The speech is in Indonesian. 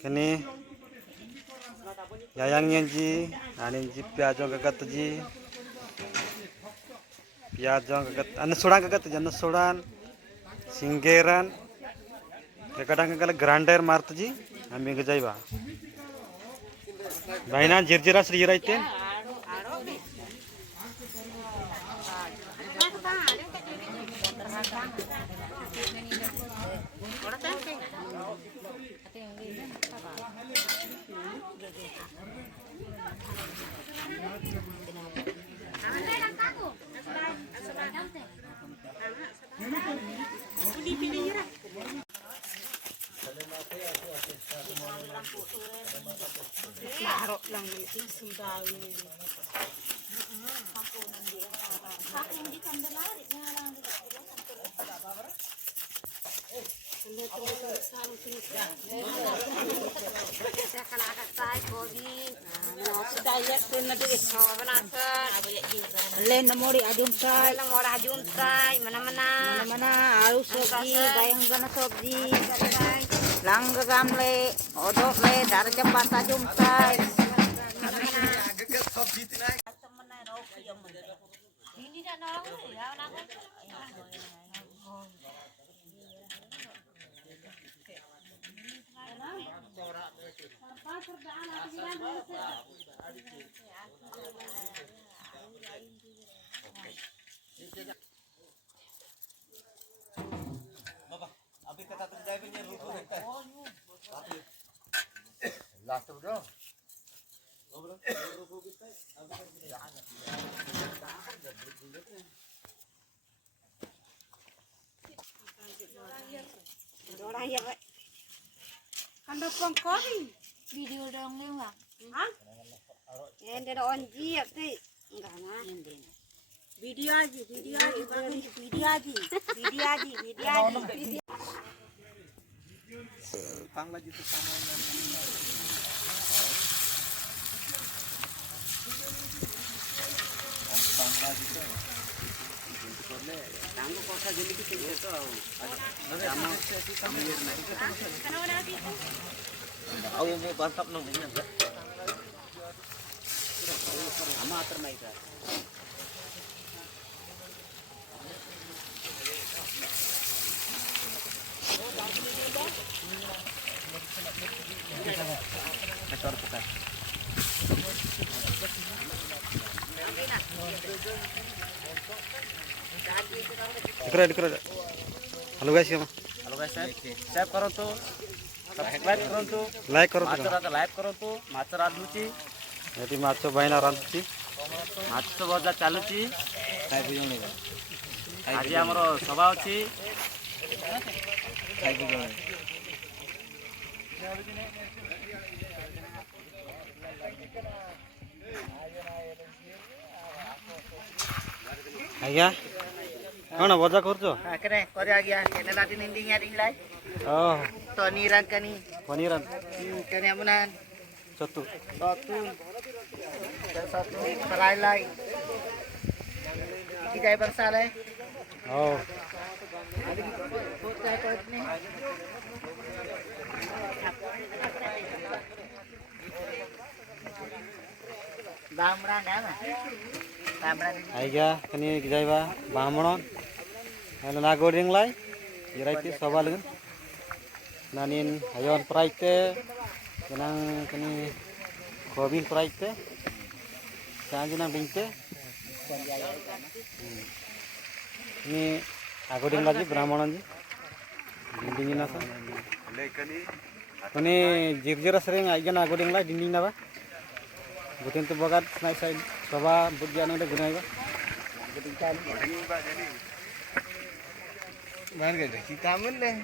kini yayangnya ji ani ji piajong kagat ji piajong kagat ane sudan kagat ji ane sudan singgeran kadang kadang grinder martu ji ambil ke jaiba baina jirjira sri raite lang sumbawi. Len namori ajun sai mana alu sobji bayang gana sobji langga gamle odok le dar cepat ajum sai अभी कथा तुम जाए भी नहीं रुको देखते लास्ट बरो रुको कितना Orang ya, Pak. Kan dong kopi. video dong le wa Hah? Yang ada onji ya, sih. Enggak nah. Video aja, bagus. Video aja. Pang lagi tuh sama pang lagi tuh tanggo kosa jadi kita itu sama tahu mau bantap namanya sama ternaik ekor besar. Dikira. Halo guys, subscribe करो तो लाइक करो तो माछ रांधुची एटी माछ बाइना रांधुची माछ बजा चालुची खाइ बुझुनी आज हमर सभा अछि खाइ बुझुनी आज्ञा कौन बजा करछो करे करे आज्ञा केने लाटी निंदी यारिंग लाई तो निरन पनीरन कने अमुनान सत्तु satu perai lai kita bersale ada kita ikut ni Bamran apa? Bamran ini. Aiga, kini kita iba Bamran. Kalau nak goreng lai, iraiti soba lagi. Nanin ayon praite, kenang kini kobin praite, jangan nang binte. Ini aku goreng lagi Brahmanan ji. Dinding nasa. Kini jir sering aiga nak goreng lai dinding napa? Bukan tu bagat naik saya coba buat ada guna apa? Main gak? Kita main deh.